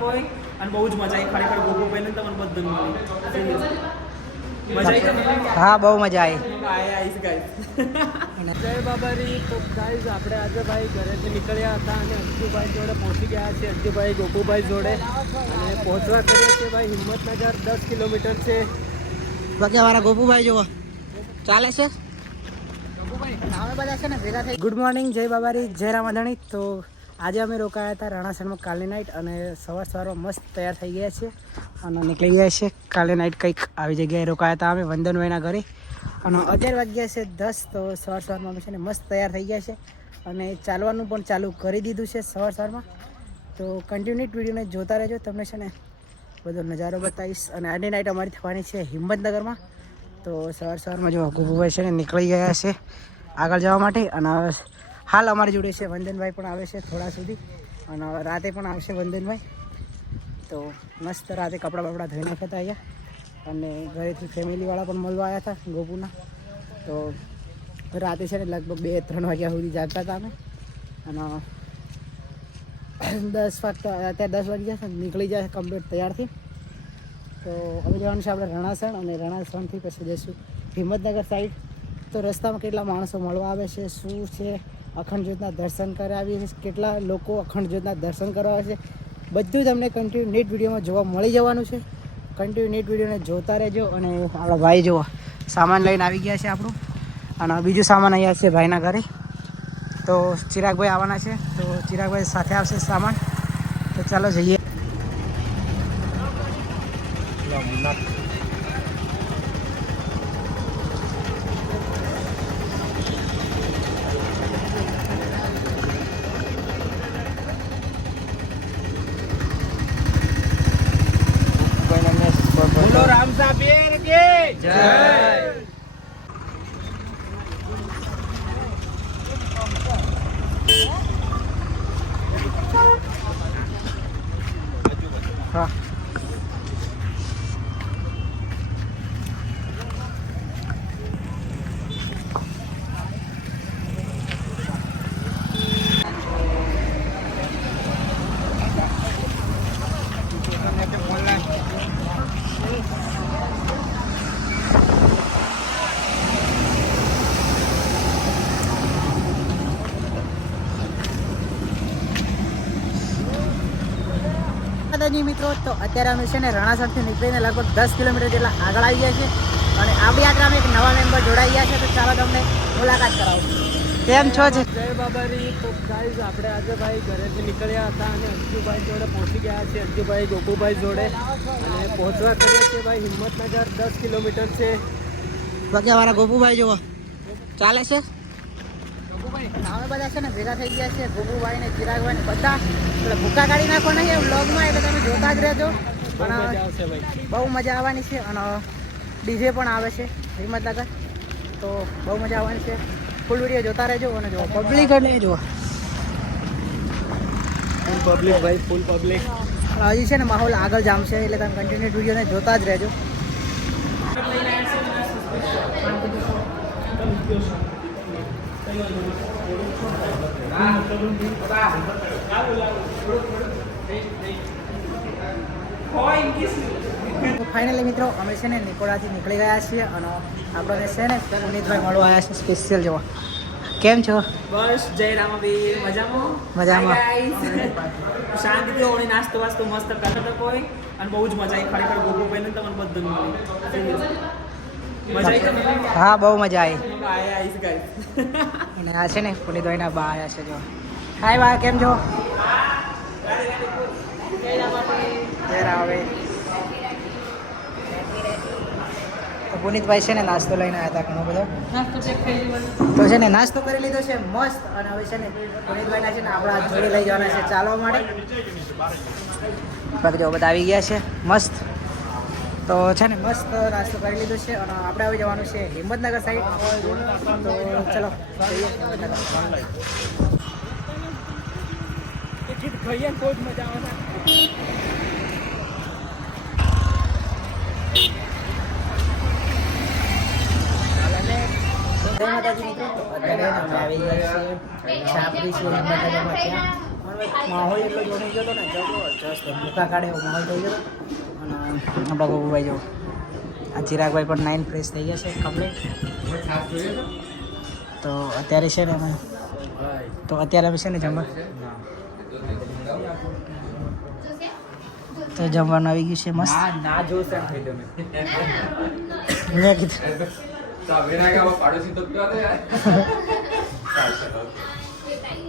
કોઈ અને બહુ જ મજા આવી ખરેખર ગોપુભાઈને તમને બધું મજા આવી હા બહુ મજા આવી આવીશ ગાઈસ જય બાબારી. તો ગાઈઝ આપણે આજે ભાઈ ઘરેથી નીકળ્યા હતા અને અંજુભાઈ જોડે પહોંચી ગયા છે. અંજુભાઈ ગોપુભાઈ જોડે અને પહોંચવા કરીએ છીએ ભાઈ હિંમતનગર 10 કિલોમીટર છે. બાકી અમારા ગોપુભાઈ જોવો ચાલે છે. ગુડ મોર્નિંગ, જય બાબારી, જય રામાધણી. તો આજે અમે રોકાયા હતા રણાસરમાં કાલની નાઇટ અને સવારમાં મસ્ત તૈયાર થઈ ગયા છે અને નીકળી ગયા છે. કાલે નાઇટ કંઈક આવી જગ્યાએ રોકાયા હતા અમે વંદનભાઈના ઘરે અને 11 વાગ્યા છે 10. તો સવારમાં અમે છે ને મસ્ત તૈયાર થઈ ગયા છે અને ચાલવાનું પણ ચાલુ કરી દીધું છે સવારમાં. તો કન્ટિન્યુટ વિડીયોને જોતા રહેજો, તમને છે ને બધો નજારો બતાવીશ. અને આજની નાઇટ અમારી થવાની છે હિંમતનગરમાં. તો સવારમાં જો ગોપુભાઈ છે ને નીકળી ગયા છે આગળ જવા માટે અને હાલ અમારી જોડે છે વંદનભાઈ પણ આવે છે થોડા સુધી અને રાતે પણ આવશે વંદનભાઈ. તો મસ્ત રાતે કપડાં બપડા ધોઈ નાખ્યા હતા અહીંયા અને ઘરેથી ફેમિલીવાળા પણ મળવા આવ્યા હતા ગોપુના. તો રાતે છે ને લગભગ 2-3 વાગ્યા સુધી જાગતા હતા અમે અને 10 વાગતા અત્યારે 10 વાગી જશે નીકળી જાય કમ્પ્લીટ તૈયારથી. તો હવે જવાનું છે આપણે રણાસણ અને રણાસણથી પછી જઈશું હિંમતનગર સાઈડ. તો રસ્તામાં કેટલા માણસો મળવા આવે છે, શું છે, અખંડ જ્યોતના દર્શન કરાવીએ છીએ, કેટલા લોકો અખંડ જ્યોતના દર્શન કરવા આવે છે, બધું તમને કન્ટિન્યુ નેટ વિડીયોમાં જોવા મળી જવાનું છે. કન્ટિન્યુ નેટ વિડીયોને જોતા રહેજો. અને આપણા ભાઈ જુઓ સામાન લઈને આવી ગયા છે આપણું અને બીજું સામાન અહીંયા છે ભાઈના ઘરે. તો ચિરાગભાઈ આવવાના છે તો ચિરાગભાઈ સાથે આવશે સામાન. તો ચાલો જઈએ. બોલો રામ સાબેર કે જય. હા મિત્રો, તો અત્યારે અમે છે ને રણાસણથી નીકળીને લગભગ 10 કિલોમીટર જેટલા આગળ આવી ગયા છે અને આપણી યાત્રામાં એક નવા મેમ્બર જોડાઈ ગયા છે. તો ચાલો તમને મુલાકાત કરાવું. કેમ છો? જય બાબારી. તો ગાઈઝ આપણે આજે ભાઈ ઘરેથી નીકળ્યા હતા અને અંજુભાઈ જોડે પહોંચી ગયા છે. અંજુભાઈ ગોપુભાઈ જોડે અને પહોંચવા કરીએ છીએ ભાઈ હિંમતનગર 10 કિલોમીટર છે. બાકી અમારા ગોપુભાઈ જોવો ચાલે છે. અમે બધા છે ને ભેગા થઈ ગયા છે ગોપુભાઈ ને ચિરાગભાઈ ને બધા. એટલે ભૂકા કાઢી નાખો નહીં એ વ્લોગમાં, એટલે તમે જોતા જ રહેજો. પણ બહુ મજા આવવાની છે અને ડીજે પણ આવે છે હિંમતનગર. તો બહુ મજા આવવાની છે. ફૂલ વિડીયો જોતા રહેજો અને જો પબ્લિક અને જો પબ્લિક ભાઈ ફૂલ પબ્લિક. હજી છે ને માહોલ આગળ જામશે એટલે તમે કન્ટિન્યુ વિડીયોને જોતા જ રહેજો. ફાઇનલી મિત્રો અમે છે ને નિકોડાથી નીકળી ગયા છીએ અને આપણને છે ને પુનિતભાઈ મળવા આવ્યા છે સ્પેશિયલ જોવા. કેમ છો? બસ જય રામાબીર મજામાં મજામાં. શાંતિથી ઓળી નાસ્તો વાસ્તો મસ્ત કરતા હતા કોઈ અને બહુ જ મજા આવી ખરેખર ગોપુભાઈને તમને બધું મજા આવી. હા બહુ મજા આવી. આવીશ ગાઈસ અને આ છે ને પુનિતભાઈના બા આવ્યા છે જો. હાય બા, કેમ છો? જય રામાબીર. તો પુનિતભાઈ છે ને નાસ્તો લઈને આવ્યા હતા ઘણો બધો. તો છે ને નાસ્તો કરી લીધો છે મસ્ત અને હવે છે ને પુનિતભાઈના છે ને આપણા જોડે લઈ જવાના છે ચાલવા માટે. બાકી જો બધા આવી ગયા છે મસ્ત. તો છે ને મસ્ત નાસ્તો કરી લીધો છે અને આપણે હવે જવાનું છે હિંમતનગર સાઈડ. તો ચલો જઈએ હિંમતનગર. ખાઈએ તો જ મજા આવે. જય માતાજી મિત્રો. અત્યારે અમે આવી ગયા છીએ છાપરી છે હિંમતનગરમાં. ત્યાં માહોલ એટલો જોઈ ગયો હતો ને જબરજસ્ત ભૂકા કાઢે એવો માહોલ થઈ ગયો હતો. અને આપણા ગોપુભાઈ જો આ ચિરાગભાઈ પણ 9 ફ્રેશ થઈ ગયા છે કમ્પ્લીટ. તો અત્યારે છે ને અમે છે ને જમવા તો જમવાનું આવી ગયું છે મસ્ત. ના જોશે ખાઈ લો મેં કીધું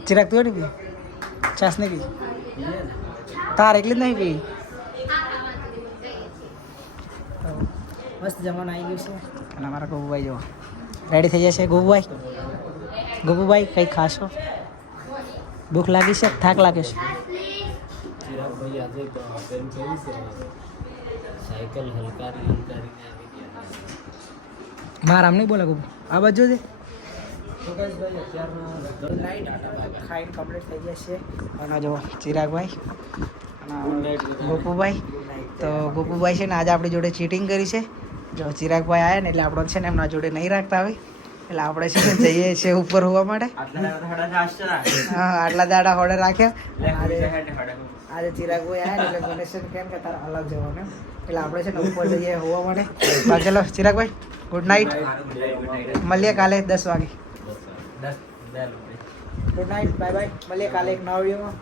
ચિરાગ તું નહીં પી છાસ નહીં પી તાર એકલી જ નહીં પી. તો મસ્ત જમવાનું આવી ગયું છે અને અમારા ગોપુભાઈ જો રેડી થઈ જશે. ગોપુભાઈ કંઈ ખાશો? ભૂખ લાગી છે? થાક લાગે છે? મારા આમ નહીં બોલે ગોપુ આ બાજુ છે. ખાઈને કમ્પ્લીટ થઈ ગયા છે. અને જો ચિરાગભાઈ અને ગોપુભાઈ. તો ગોપુભાઈ છે ને આજે આપણી જોડે ચીટિંગ કરી છે. જો ચિરાગભાઈ આવ્યા ને એટલે આપણો છે ને એમના જોડે નહીં રાખતા હોય એટલે આપણે છે ને જઈએ છીએ ઉપર હોવા માટે. હા આટલા દાડા હોડે રાખ્યા. આજે ચિરાગભાઈ આવ્યા ને એટલે ગણેશ કેમ કે તારા અલગ જવાનું એટલે આપણે છે ને ઉપર જઈએ હોવા માટે. ચલો ચિરાગભાઈ ગુડ નાઇટ. મળીએ કાલે 10 વાગે. Good night bye bye. મળીએ કાલે એક નવા વિડીયોમાં.